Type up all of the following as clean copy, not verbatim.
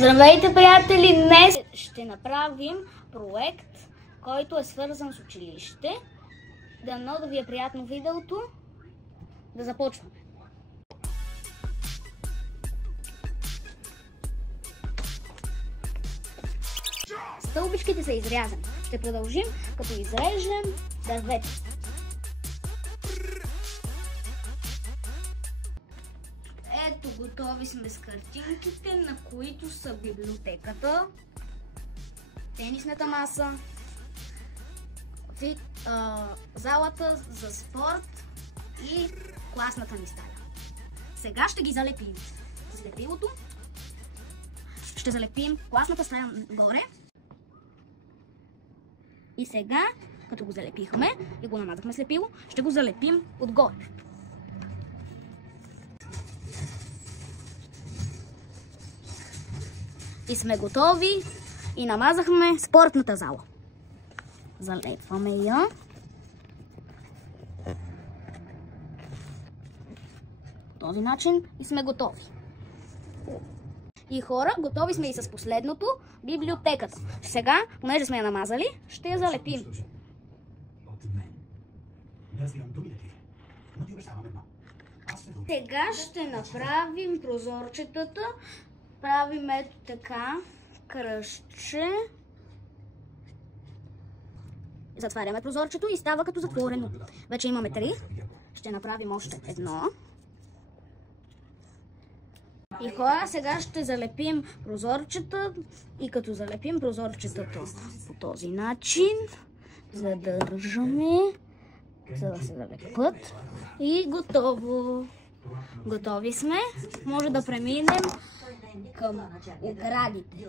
Здравейте, приятели! Днес ще направим проект, който е свързан с училище. Дано да ви е приятно видеото. Да започваме! Стълбичките са изрязани. Ще продължим, като изрежем дървето. Ето, готови сме с картинките, на които са библиотеката, тенисната маса, залата за спорт и класната ни стая. Сега ще ги залепим с лепилото. Ще залепим класната стая горе. И сега, като го залепихме и го намазахме с лепило, ще го залепим отгоре. И сме готови и намазахме спортната зала. Залепваме я. По този начин и сме готови. И хора, готови сме и с последното, библиотеката. Сега, понеже сме я намазали, ще я залепим. Сега ще направим прозорчетата. Правим ето така кръстче. Затваряме прозорчето и става като затворено. Вече имаме 3. Ще направим още едно. И хора, сега ще залепим прозорчета и като залепим прозорчетата по този начин, задържаме, за да се залепят и готово. Готови сме. Може да преминем към оградите.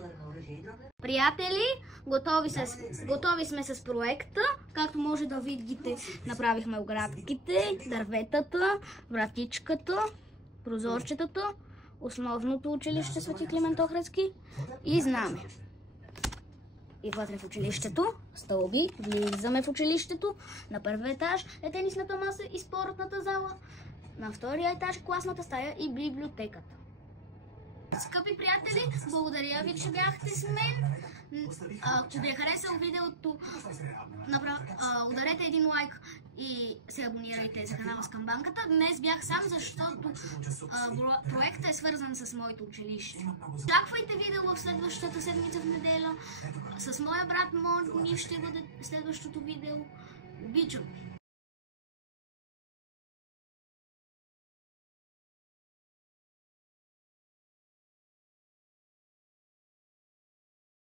Приятели, готови сме с проекта. Както може да видите, направихме оградките, дърветата, вратичката, прозорчетата, основното училище Свети Климент Охридски и знаме. И вътре в училището, стълби, влизаме в училището. На първия етаж е тенисната маса и спортната зала. На втория етаж класната стая и библиотеката. Скъпи приятели, благодаря ви, че бяхте с мен. Ако ви е харесало видеото, ударете един лайк и се абонирайте за канала с камбанката. Днес бях сам, защото проектът е свързан с моето училище. Очаквайте видео в следващата седмица в неделя. С моя брат Мони ще бъде следващото видео. Обичам ви!